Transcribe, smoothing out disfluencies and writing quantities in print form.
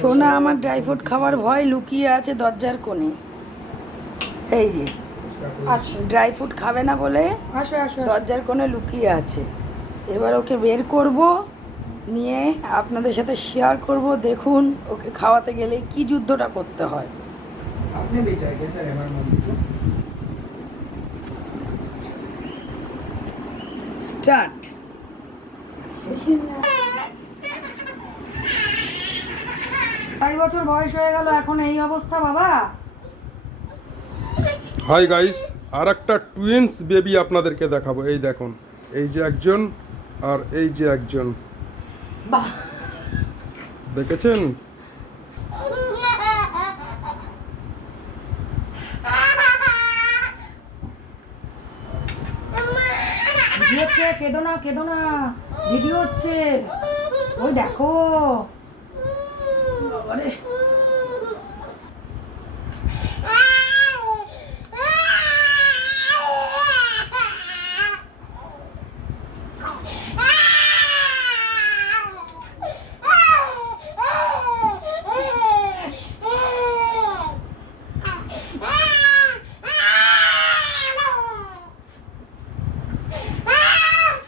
সোনা আমার dry fruit খাবার ভয় লুকিয়ে আছে দরজার কোণে। এই যে আচ্ছা ড্রাই ফ্রুট খাবে না বলে আসো আসো দরজার কোণে লুকিয়ে আছে। এবার ওকে বের করব, নিয়ে আপনাদের সাথে শেয়ার করব। দেখুন ওকে খাওয়াতে গেলে কি যুদ্ধটা করতে হয়। आपने बेचा है क्या सर एमआर मोदी को? স্টার্ট। 5 বছর বয়স হয়ে গেল এখন এই অবস্থা বাবা। হাই গাইস, আর একটা টুইন্স বেবি আপনাদেরকে দেখাবো। এই দেখুন, এই যে একজন আর এই যে একজন, বাহ দেখেছেন? ভিডিও হচ্ছে, কেঁদো না ভিডিও হচ্ছে, ওই দেখো।